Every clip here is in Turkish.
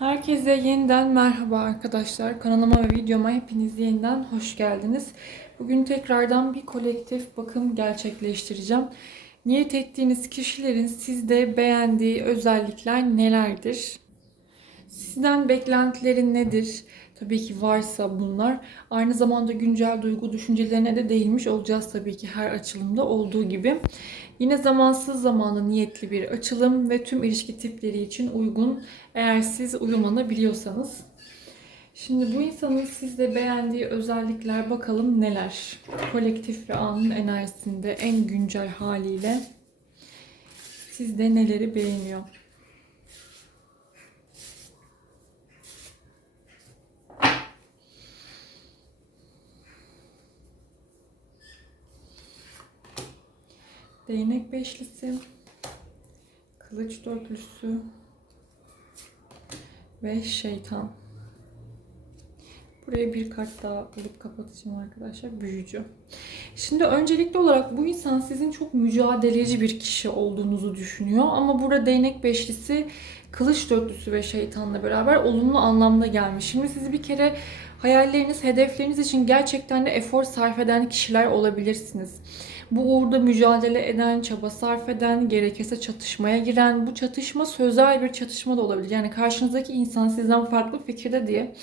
Herkese yeniden merhaba arkadaşlar. Kanalıma ve videoma hepiniz yeniden hoş geldiniz. Bugün tekrardan bir kolektif bakım gerçekleştireceğim. Niyet ettiğiniz kişilerin sizde beğendiği özellikler nelerdir? Sizden beklentilerin nedir? Tabii ki varsa bunlar. Aynı zamanda güncel duygu düşüncelerine de değinmiş olacağız tabii ki her açılımda olduğu gibi. Yine zamansız zamanlı niyetli bir açılım ve tüm ilişki tipleri için uygun eğer siz uyumlanabiliyorsanız. Şimdi bu insanın sizde beğendiği özellikler bakalım neler? Kolektif ve anın enerjisinde en güncel haliyle sizde neleri beğeniyor? Değnek beşlisi, kılıç dörtlüsü ve şeytan. Buraya bir kart daha alıp kapatacağım arkadaşlar. Büyücü. Şimdi öncelikli olarak bu insan sizin çok mücadeleci bir kişi olduğunuzu düşünüyor. Ama burada değnek beşlisi, kılıç dörtlüsü ve şeytanla beraber olumlu anlamda gelmiş. Şimdi sizi bir kere hayalleriniz, hedefleriniz için gerçekten de efor sarf eden kişiler olabilirsiniz. Bu uğurda mücadele eden, çaba sarf eden, gerekirse çatışmaya giren, bu çatışma sözel bir çatışma da olabilir. Yani karşınızdaki insan sizden farklı fikirde diye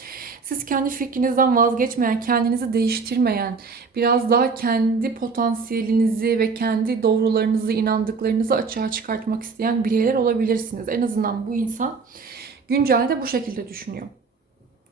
siz kendi fikrinizden vazgeçmeyen, kendinizi değiştirmeyen, biraz daha kendi potansiyelinizi ve kendi doğrularınızı, inandıklarınızı açığa çıkartmak isteyen bireyler olabilirsiniz. En azından bu insan güncelde bu şekilde düşünüyor.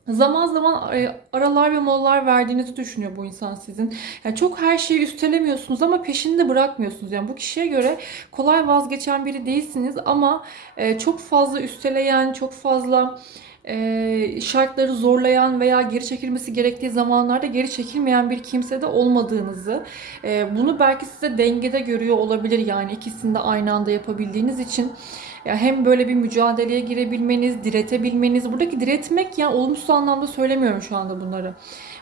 Zaman zaman e, aralar ve molalar verdiğinizi düşünüyor bu insan sizin. Yani çok her şeyi üstelemiyorsunuz ama peşini de bırakmıyorsunuz. Yani bu kişiye göre kolay vazgeçen biri değilsiniz ama e, çok fazla üsteleyen, çok fazla e, şartları zorlayan veya geri çekilmesi gerektiği zamanlarda geri çekilmeyen bir kimse de olmadığınızı, bunu belki size dengede görüyor olabilir. Yani ikisini de aynı anda yapabildiğiniz için ya hem böyle bir mücadeleye girebilmeniz, diretebilmeniz. Buradaki diretmek yani olumsuz anlamda söylemiyorum şu anda bunları.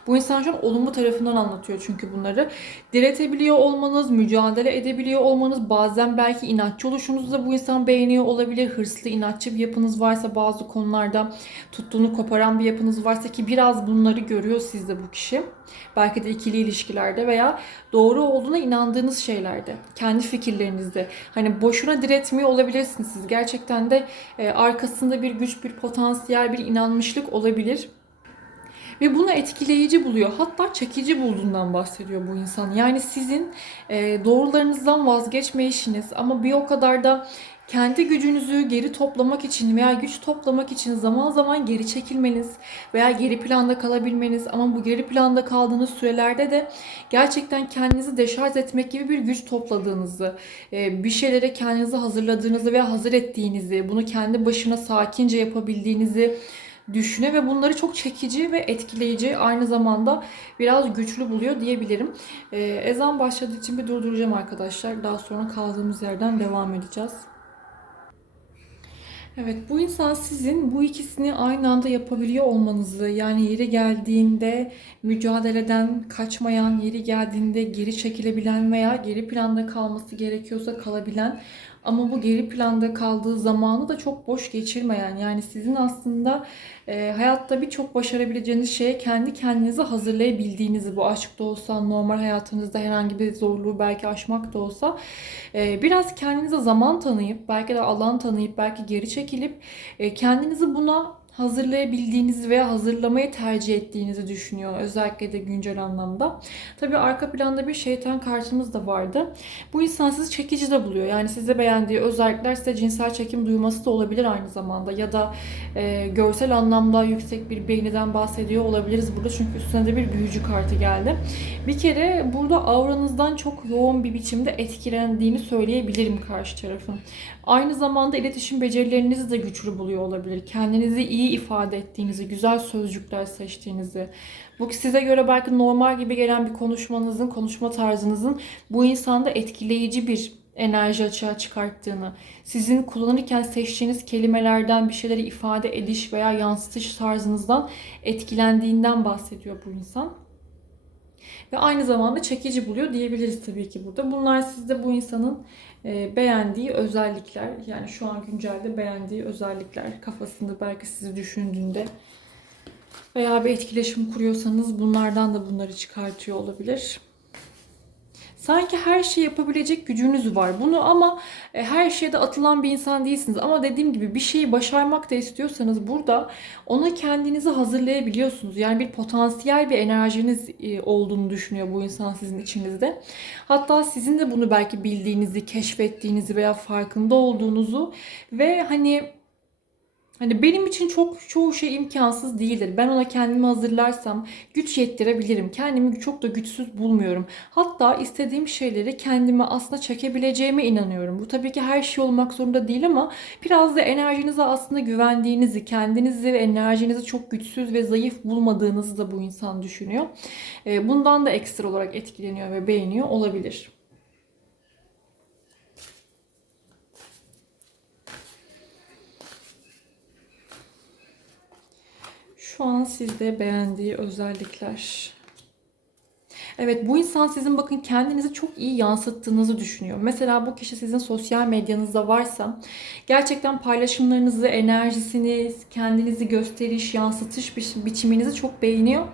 Bu insan şu an olumlu tarafından anlatıyor çünkü bunları. Diretebiliyor olmanız, mücadele edebiliyor olmanız, bazen belki inatçı oluşunuzu da bu insan beğeniyor olabilir. Hırslı, inatçı bir yapınız varsa bazı konularda tuttuğunu koparan bir yapınız varsa ki biraz bunları görüyor sizde bu kişi. Belki de ikili ilişkilerde veya doğru olduğuna inandığınız şeylerde, kendi fikirlerinizde. Hani boşuna diretmiyor olabilirsiniz. Gerçekten de e, arkasında bir güç, bir potansiyel, bir inanmışlık olabilir. Ve bunu etkileyici buluyor. Hatta çekici bulduğundan bahsediyor bu insan. Yani sizin e, doğrularınızdan vazgeçmeyişiniz ama bir o kadar da kendi gücünüzü geri toplamak için veya güç toplamak için zaman zaman geri çekilmeniz veya geri planda kalabilmeniz ama bu geri planda kaldığınız sürelerde de gerçekten kendinizi deşarj etmek gibi bir güç topladığınızı, e, bir şeylere kendinizi hazırladığınızı veya hazır ettiğinizi, bunu kendi başına sakince yapabildiğinizi düşüne ve bunları çok çekici ve etkileyici aynı zamanda biraz güçlü buluyor diyebilirim. Ee, ezan başladığı için bir durduracağım arkadaşlar. Daha sonra kaldığımız yerden devam edeceğiz. Evet bu insan sizin bu ikisini aynı anda yapabiliyor olmanızı yani yeri geldiğinde mücadeleden kaçmayan, yeri geldiğinde geri çekilebilen veya geri planda kalması gerekiyorsa kalabilen ama bu geri planda kaldığı zamanı da çok boş geçirmeyen yani sizin aslında e, hayatta birçok başarabileceğiniz şeye kendi kendinizi hazırlayabildiğinizi bu aşk da olsa normal hayatınızda herhangi bir zorluğu belki aşmak da olsa e, biraz kendinize zaman tanıyıp belki de alan tanıyıp belki geri çekilip e, kendinizi buna hazırlayabildiğinizi veya hazırlamayı tercih ettiğinizi düşünüyor. Özellikle de güncel anlamda. Tabii arka planda bir şeytan kartımız da vardı. Bu insan sizi çekici de buluyor. Yani size beğendiği özellikler size cinsel çekim duyması da olabilir aynı zamanda. Ya da e, görsel anlamda yüksek bir beyniden bahsediyor olabiliriz burada. Çünkü üstüne de bir büyücü kartı geldi. Bir kere burada auranızdan çok yoğun bir biçimde etkilendiğini söyleyebilirim karşı tarafın. Aynı zamanda iletişim becerilerinizi de güçlü buluyor olabilir. Kendinizi iyi ifade ettiğinizi, güzel sözcükler seçtiğinizi, bu size göre belki normal gibi gelen bir konuşmanızın, konuşma tarzınızın bu insanda etkileyici bir enerji açığa çıkarttığını, sizin kullanırken seçtiğiniz kelimelerden bir şeyleri ifade ediş veya yansıtış tarzınızdan etkilendiğinden bahsediyor bu insan. Ve aynı zamanda çekici buluyor diyebiliriz tabii ki burada. Bunlar sizde bu insanın beğendiği özellikler yani şu an güncelde beğendiği özellikler kafasında belki sizi düşündüğünde veya bir etkileşim kuruyorsanız bunlardan da bunları çıkartıyor olabilir. Sanki her şey yapabilecek gücünüz var. Bunu ama e, her şeyde atılan bir insan değilsiniz. Ama dediğim gibi bir şeyi başarmak da istiyorsanız burada ona kendinizi hazırlayabiliyorsunuz. Yani bir potansiyel bir enerjiniz e, olduğunu düşünüyor bu insan sizin içinizde. Hatta sizin de bunu belki bildiğinizi, keşfettiğinizi veya farkında olduğunuzu ve hani Hani benim için çok çoğu şey imkansız değildir. Ben ona kendimi hazırlarsam güç yettirebilirim. Kendimi çok da güçsüz bulmuyorum. Hatta istediğim şeyleri kendime aslında çekebileceğime inanıyorum. Bu tabii ki her şey olmak zorunda değil ama biraz da enerjinize aslında güvendiğinizi, kendinizi ve enerjinizi çok güçsüz ve zayıf bulmadığınızı da bu insan düşünüyor. Bundan da ekstra olarak etkileniyor ve beğeniyor olabilir. Şu an sizde beğendiği özellikler. Evet bu insan sizin bakın kendinizi çok iyi yansıttığınızı düşünüyor. Mesela bu kişi sizin sosyal medyanızda varsa gerçekten paylaşımlarınızı, enerjisini, kendinizi gösteriş, yansıtış bi- biçiminizi çok beğeniyor.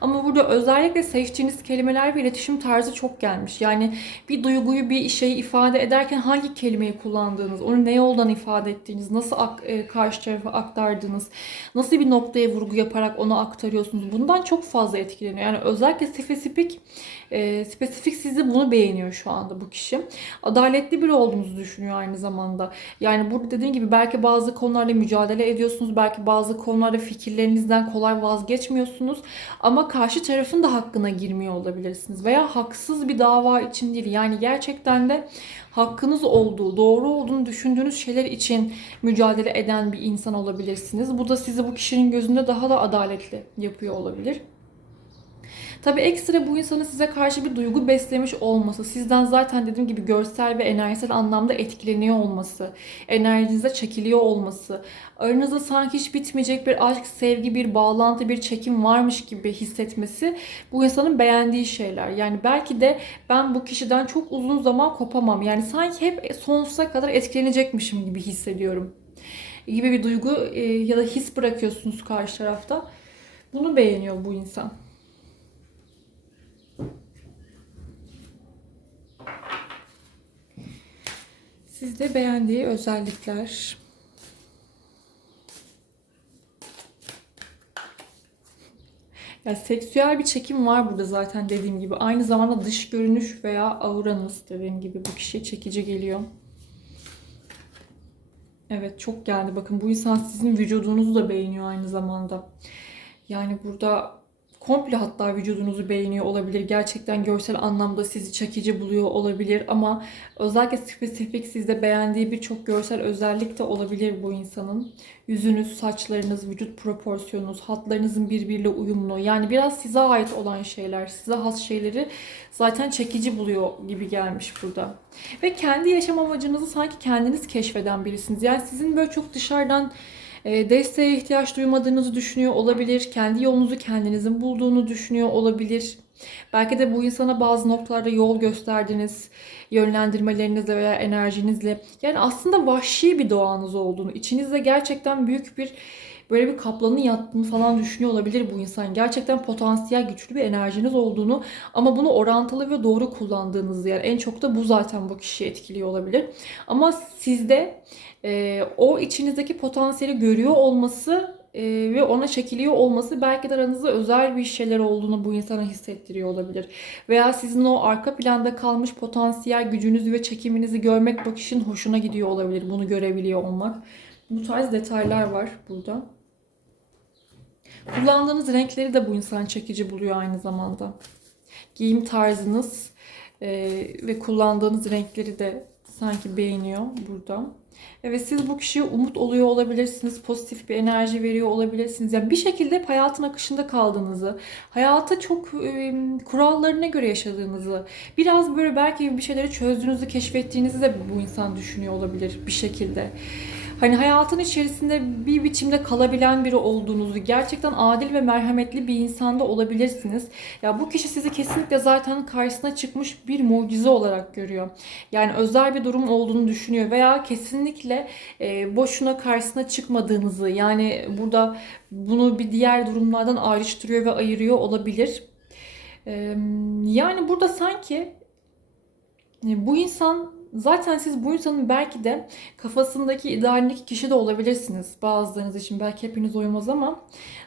Ama burada özellikle seçtiğiniz kelimeler ve iletişim tarzı çok gelmiş. Yani bir duyguyu, bir şeyi ifade ederken hangi kelimeyi kullandığınız, onu ne yoldan ifade ettiğiniz, nasıl e, karşı tarafa aktardığınız, nasıl bir noktaya vurgu yaparak onu aktarıyorsunuz. Bundan çok fazla etkileniyor. Yani özellikle spesifik e, spesifik sizi bunu beğeniyor şu anda bu kişi. Adaletli biri olduğunuzu düşünüyor aynı zamanda. Yani burada dediğim gibi belki bazı konularla mücadele ediyorsunuz. Belki bazı konularda fikirlerinizden kolay vazgeçmiyorsunuz. Ama karşı tarafın da hakkına girmiyor olabilirsiniz. Veya haksız bir dava için değil. Yani gerçekten de hakkınız olduğu, doğru olduğunu düşündüğünüz şeyler için mücadele eden bir insan olabilirsiniz. Bu da sizi bu kişinin gözünde daha da adaletli yapıyor olabilir. Tabii ekstra bu insanın size karşı bir duygu beslemiş olması, sizden zaten dediğim gibi görsel ve enerjisel anlamda etkileniyor olması, enerjinize çekiliyor olması, aranızda sanki hiç bitmeyecek bir aşk, sevgi, bir bağlantı, bir çekim varmış gibi hissetmesi bu insanın beğendiği şeyler. Yani belki de ben bu kişiden çok uzun zaman kopamam. Yani sanki hep sonsuza kadar etkilenecekmişim gibi hissediyorum gibi bir duygu e, ya da his bırakıyorsunuz karşı tarafta. Bunu beğeniyor bu insan. Sizde beğendiği özellikler. Ya seksüel bir çekim var burada zaten dediğim gibi. Aynı zamanda dış görünüş veya auranız dediğim gibi bu kişiye çekici geliyor. Evet çok geldi. Bakın bu insan sizin vücudunuzu da beğeniyor aynı zamanda. Yani burada komple hatta vücudunuzu beğeniyor olabilir. Gerçekten görsel anlamda sizi çekici buluyor olabilir ama özellikle spesifik sizde beğendiği birçok görsel özellik de olabilir bu insanın. Yüzünüz, saçlarınız, vücut proporsiyonunuz, hatlarınızın birbiriyle uyumlu. Yani biraz size ait olan şeyler, size has şeyleri zaten çekici buluyor gibi gelmiş burada. Ve kendi yaşam amacınızı sanki kendiniz keşfeden birisiniz. Yani sizin böyle çok dışarıdan desteğe ihtiyaç duymadığınızı düşünüyor olabilir. Kendi yolunuzu kendinizin bulduğunu düşünüyor olabilir. Belki de bu insana bazı noktalarda yol gösterdiniz, yönlendirmelerinizle veya enerjinizle. Yani aslında vahşi bir doğanız olduğunu, içinizde gerçekten büyük bir böyle bir kaplanın yattığını falan düşünüyor olabilir bu insan. Gerçekten potansiyel güçlü bir enerjiniz olduğunu ama bunu orantılı ve doğru kullandığınızı yani en çok da bu zaten bu kişiyi etkiliyor olabilir. Ama sizde e, o içinizdeki potansiyeli görüyor olması e, ve ona çekiliyor olması belki de aranızda özel bir şeyler olduğunu bu insana hissettiriyor olabilir. Veya sizin o arka planda kalmış potansiyel gücünüzü ve çekiminizi görmek bu kişinin hoşuna gidiyor olabilir. Bunu görebiliyor olmak. Bu tarz detaylar var burada. Kullandığınız renkleri de bu insan çekici buluyor aynı zamanda. Giyim tarzınız e, ve kullandığınız renkleri de sanki beğeniyor burada. Evet siz bu kişiye umut oluyor olabilirsiniz. Pozitif bir enerji veriyor olabilirsiniz. Yani bir şekilde hep hayatın akışında kaldığınızı, hayata çok e, kurallarına göre yaşadığınızı, biraz böyle belki bir şeyleri çözdüğünüzü, keşfettiğinizi de bu insan düşünüyor olabilir bir şekilde. Hani hayatın içerisinde bir biçimde kalabilen biri olduğunuzu, gerçekten adil ve merhametli bir insanda olabilirsiniz. Ya bu kişi sizi kesinlikle zaten karşısına çıkmış bir mucize olarak görüyor. Yani özel bir durum olduğunu düşünüyor veya kesinlikle e, boşuna karşısına çıkmadığınızı yani burada bunu bir diğer durumlardan ayrıştırıyor ve ayırıyor olabilir. E, yani burada sanki e, bu insan zaten siz bu insanın belki de kafasındaki idealindeki kişi de olabilirsiniz. Bazılarınız için belki hepiniz uymaz ama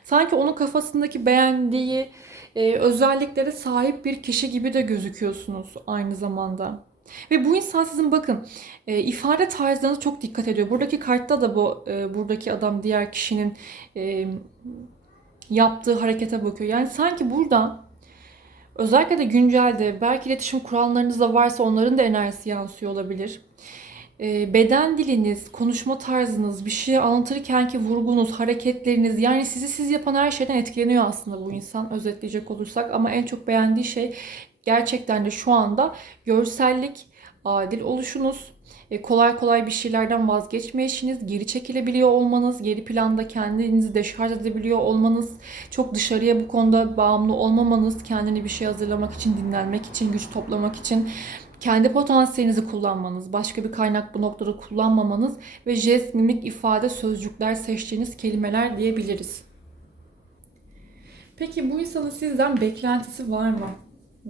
sanki onun kafasındaki beğendiği e, özelliklere sahip bir kişi gibi de gözüküyorsunuz aynı zamanda. Ve bu insan sizin bakın e, ifade tarzlarınız çok dikkat ediyor. Buradaki kartta da bu e, buradaki adam diğer kişinin e, yaptığı harekete bakıyor. Yani sanki burada özellikle de güncelde belki iletişim kurallarınız da varsa onların da enerjisi yansıyor olabilir. E, beden diliniz, konuşma tarzınız, bir şey anlatırken ki vurgunuz, hareketleriniz yani sizi siz yapan her şeyden etkileniyor aslında bu insan özetleyecek olursak ama en çok beğendiği şey gerçekten de şu anda görsellik, adil oluşunuz, kolay kolay bir şeylerden vazgeçmeyişiniz, geri çekilebiliyor olmanız, geri planda kendinizi deşarj edebiliyor olmanız, çok dışarıya bu konuda bağımlı olmamanız, kendini bir şey hazırlamak için, dinlenmek için, güç toplamak için kendi potansiyelinizi kullanmanız, başka bir kaynak bu noktada kullanmamanız ve jest, mimik, ifade, sözcükler seçtiğiniz kelimeler diyebiliriz. Peki bu insanın sizden beklentisi var mı?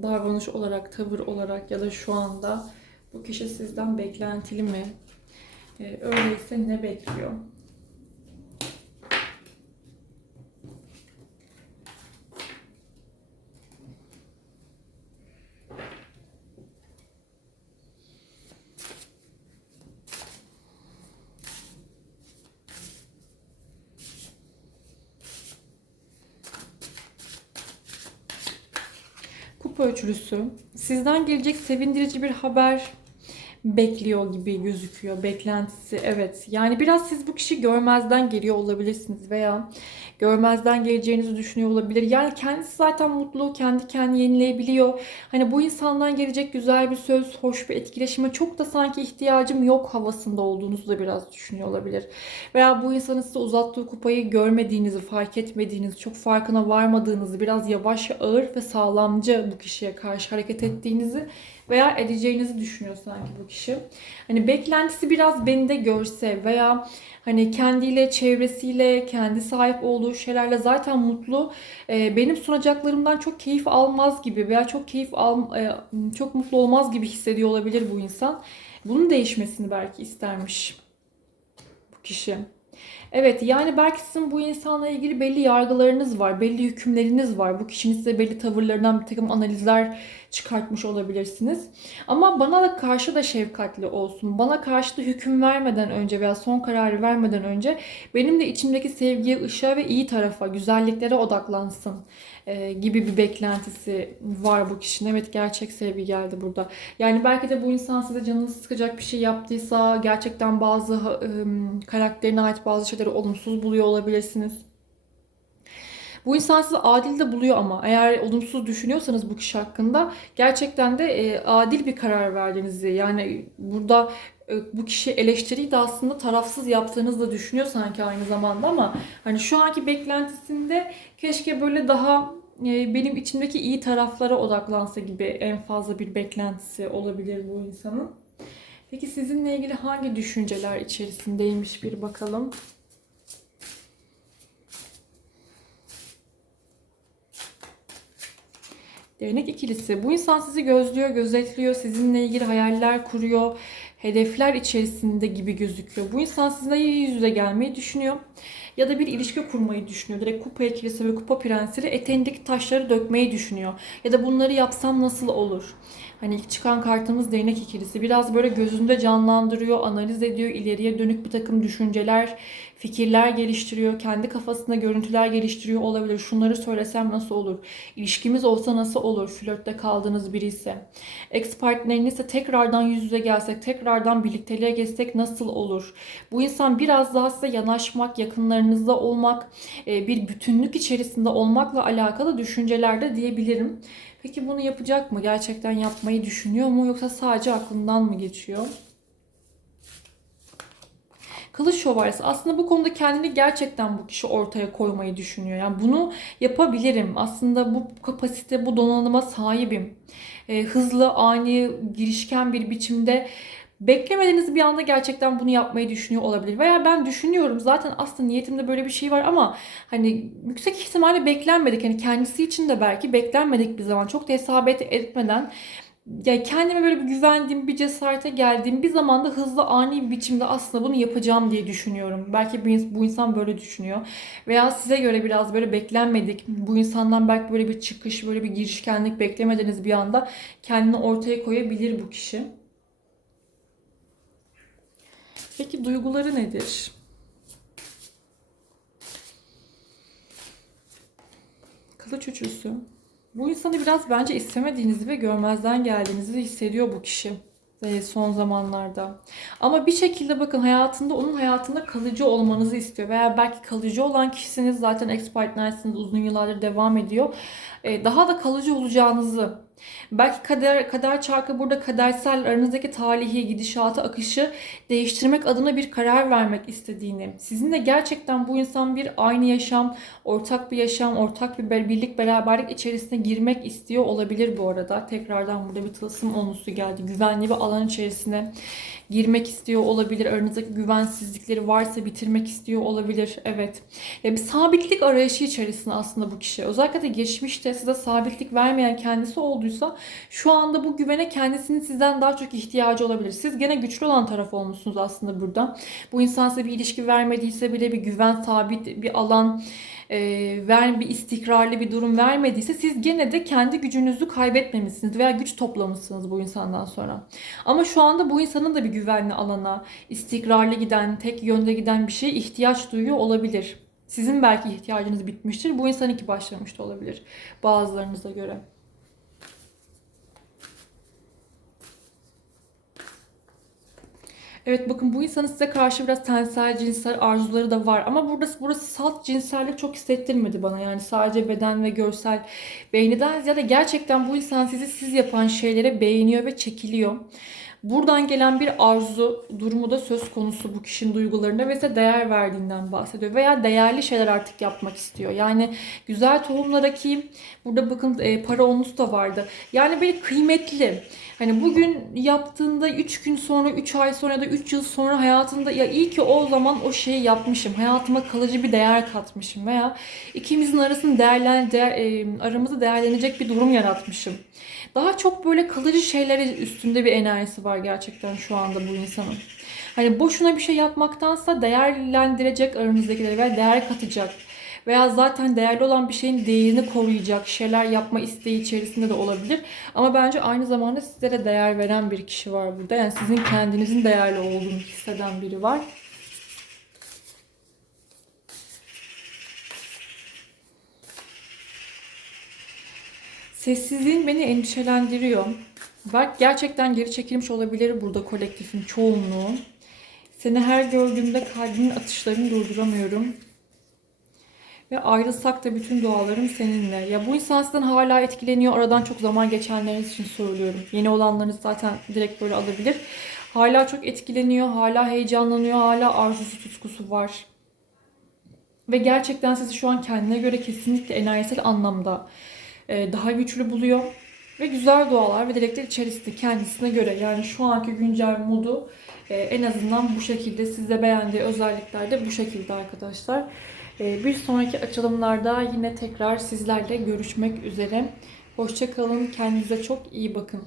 Davranış olarak, tavır olarak ya da şu anda bu kişi sizden beklentili mi? Ee, öyleyse ne bekliyor? Kupa üçlüsü. Sizden gelecek sevindirici bir haber bekliyor gibi gözüküyor. Beklentisi evet. Yani biraz siz bu kişi görmezden geliyor olabilirsiniz veya görmezden geleceğinizi düşünüyor olabilir. Yani kendisi zaten mutlu, kendi kendini yenileyebiliyor. Hani bu insandan gelecek güzel bir söz, hoş bir etkileşime çok da sanki ihtiyacım yok havasında olduğunuzu da biraz düşünüyor olabilir. Veya bu insanın size uzattığı kupayı görmediğinizi, fark etmediğinizi, çok farkına varmadığınızı, biraz yavaş, ağır ve sağlamcı bu kişiye karşı hareket ettiğinizi veya edeceğinizi düşünüyor sanki bu kişi. Hani beklentisi biraz beni de görse veya hani kendiyle, çevresiyle, kendi sahip olduğu şeylerle zaten mutlu. Ee, benim sunacaklarımdan çok keyif almaz gibi veya çok keyif al, e, çok mutlu olmaz gibi hissediyor olabilir bu insan. Bunun değişmesini belki istermiş bu kişi. Evet yani belki sizin bu insanla ilgili belli yargılarınız var, belli hükümleriniz var. Bu kişinin size belli tavırlarından bir takım analizler çıkartmış olabilirsiniz. Ama bana da karşı da şefkatli olsun. Bana karşı da hüküm vermeden önce veya son kararı vermeden önce benim de içimdeki sevgiye, ışığa ve iyi tarafa, güzelliklere odaklansın e, gibi bir beklentisi var bu kişinin. Evet gerçek sevgi geldi burada. Yani belki de bu insan size canınızı sıkacak bir şey yaptıysa gerçekten bazı e, karakterine ait bazı şeyleri olumsuz buluyor olabilirsiniz. Bu insan sizi adil de buluyor ama eğer olumsuz düşünüyorsanız bu kişi hakkında gerçekten de e, adil bir karar verdiğinizi yani burada e, bu kişi eleştiriyi de aslında tarafsız yaptığınızı da düşünüyor sanki aynı zamanda ama hani şu anki beklentisinde keşke böyle daha e, benim içimdeki iyi taraflara odaklansa gibi en fazla bir beklentisi olabilir bu insanın. Peki sizinle ilgili hangi düşünceler içerisindeymiş bir bakalım. Değnek ikilisi. Bu insan sizi gözlüyor, gözetliyor, sizinle ilgili hayaller kuruyor, hedefler içerisinde gibi gözüküyor. Bu insan sizinle yüz yüze gelmeyi düşünüyor. Ya da bir ilişki kurmayı düşünüyor. Direkt kupa ikilisi ve kupa prensleri eteğindeki taşları dökmeyi düşünüyor. Ya da bunları yapsam nasıl olur? Hani ilk çıkan kartımız değnek ikilisi. Biraz böyle gözünde canlandırıyor, analiz ediyor, ileriye dönük bir takım düşünceler, fikirler geliştiriyor. Kendi kafasında görüntüler geliştiriyor olabilir. Şunları söylesem nasıl olur? İlişkimiz olsa nasıl olur? Flörtte kaldığınız biri ise. Ex partnerinizse tekrardan yüz yüze gelsek, tekrardan birlikteliğe geçsek nasıl olur? Bu insan biraz daha size yanaşmak, yakınlarınızda olmak, e, bir bütünlük içerisinde olmakla alakalı düşüncelerde diyebilirim. Peki bunu yapacak mı? Gerçekten yapmayı düşünüyor mu? Yoksa sadece aklından mı geçiyor? Kılıç şövalyesi aslında bu konuda kendini gerçekten bu kişi ortaya koymayı düşünüyor. Yani bunu yapabilirim. Aslında bu kapasite, bu donanıma sahibim. Ee, hızlı, ani, girişken bir biçimde beklemediğiniz bir anda gerçekten bunu yapmayı düşünüyor olabilir. Veya ben düşünüyorum zaten aslında niyetimde böyle bir şey var ama hani yüksek ihtimalle beklenmedik. Hani kendisi için de belki beklenmedik bir zaman çok da hesap et- etmeden ya kendime böyle bir güvendiğim, bir cesarete geldiğim bir zamanda hızlı, ani bir biçimde aslında bunu yapacağım diye düşünüyorum. Belki bu ins- bu insan böyle düşünüyor. Veya size göre biraz böyle beklenmedik. Bu insandan belki böyle bir çıkış, böyle bir girişkenlik beklemediğiniz bir anda kendini ortaya koyabilir bu kişi. Peki duyguları nedir? Kılıç üçlüsü. Bu insanı biraz bence istemediğinizi ve görmezden geldiğinizi hissediyor bu kişi e, son zamanlarda. Ama bir şekilde bakın hayatında onun hayatında kalıcı olmanızı istiyor. Veya belki kalıcı olan kişisiniz zaten ex-partnersiniz uzun yıllardır devam ediyor. E, Daha da kalıcı olacağınızı Belki kader, kader çarkı burada kadersel aranızdaki talihi, gidişatı, akışı değiştirmek adına bir karar vermek istediğini, sizin de gerçekten bu insan bir aynı yaşam, ortak bir yaşam, ortak bir birlik, beraberlik içerisine girmek istiyor olabilir bu arada. Tekrardan burada bir tılsım olmuşsu geldi. Güvenli bir alan içerisine girmek istiyor olabilir. Aranızdaki güvensizlikleri varsa bitirmek istiyor olabilir. Evet. Ya bir sabitlik arayışı içerisinde aslında bu kişi. Özellikle de geçmişte size sabitlik vermeyen kendisi olduysa şu anda bu güvene kendisinin sizden daha çok ihtiyacı olabilir. Siz gene güçlü olan taraf olmuşsunuz aslında burada. Bu insan size bir ilişki vermediyse bile bir güven, sabit bir alan, ver bir istikrarlı bir durum vermediyse siz gene de kendi gücünüzü kaybetmemişsiniz veya güç toplamışsınız bu insandan sonra. Ama şu anda bu insanın da bir güvenli alana, istikrarlı giden, tek yönde giden bir şeye ihtiyaç duyuyor olabilir. Sizin belki ihtiyacınız bitmiştir. Bu insanınki başlamış da olabilir bazılarınıza göre. Evet bakın bu insanın size karşı biraz tensel cinsel arzuları da var. Ama burada burası salt cinsellik çok hissettirmedi bana. Yani sadece beden ve görsel beğeniden ziyade gerçekten bu insan sizi siz yapan şeylere beğeniyor ve çekiliyor. Buradan gelen bir arzu durumu da söz konusu bu kişinin duygularında ve size değer verdiğinden bahsediyor. Veya değerli şeyler artık yapmak istiyor. Yani güzel tohumlar ekeyim. Burada bakın e, para onlusu da vardı. Yani böyle kıymetli. Hani bugün yaptığında 3 gün sonra, 3 ay sonra ya da 3 yıl sonra hayatında ya iyi ki o zaman o şeyi yapmışım. Hayatıma kalıcı bir değer katmışım veya ikimizin arasını değerlen değer, e, aramızda değerlenecek bir durum yaratmışım. Daha çok böyle kalıcı şeylere üstünde bir enerjisi var gerçekten şu anda bu insanın. Hani boşuna bir şey yapmaktansa değerlendirecek aranızdakileri ve değer katacak veya zaten değerli olan bir şeyin değerini koruyacak şeyler yapma isteği içerisinde de olabilir. Ama bence aynı zamanda sizlere değer veren bir kişi var burada. Yani sizin kendinizin değerli olduğunu hisseden biri var. Sessizliğin beni endişelendiriyor. Bak gerçekten geri çekilmiş olabilir burada kolektifin çoğunluğu. Seni her gördüğümde kalbimin atışlarını durduramıyorum. Ve ayrılsak da bütün dualarım seninle. Ya bu insan sizden hala etkileniyor. Aradan çok zaman geçenleriniz için söylüyorum. Yeni olanlarınız zaten direkt böyle alabilir. Hala çok etkileniyor. Hala heyecanlanıyor. Hala arzusu tutkusu var. Ve gerçekten sizi şu an kendine göre kesinlikle enerjisel anlamda e, daha güçlü buluyor. Ve güzel dualar ve dilekler içerisinde kendisine göre. Yani şu anki güncel modu e, en azından bu şekilde. Sizde beğendiği özellikler de bu şekilde arkadaşlar. E, bir sonraki açılımlarda yine tekrar sizlerle görüşmek üzere. Hoşçakalın. Kendinize çok iyi bakın.